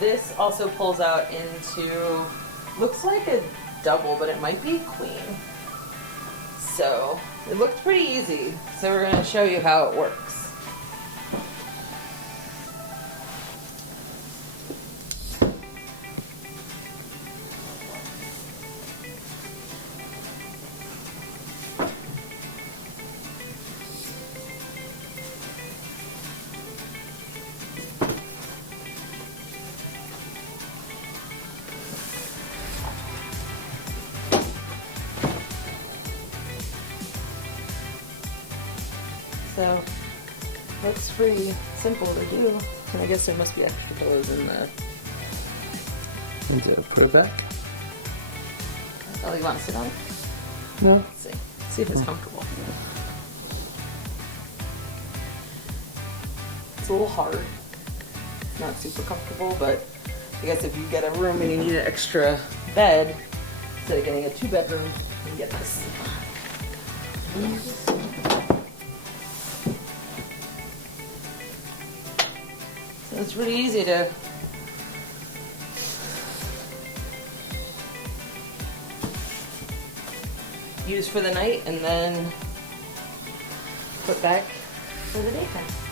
this also pulls out into, looks like a double, but it might be queen. So it looked pretty easy. So we're going to show you how it works. So, looks pretty simple to do. And I guess there must be extra pillows in there. And to put it back? Oh, you want to sit on it? No. Let's see. See if it's comfortable. It's a little hard. It's not super comfortable, but I guess if you get a room and you need an extra bed, instead of getting a 2-bedroom, you can get this. So it's really easy to use for the night and then put back for the daytime.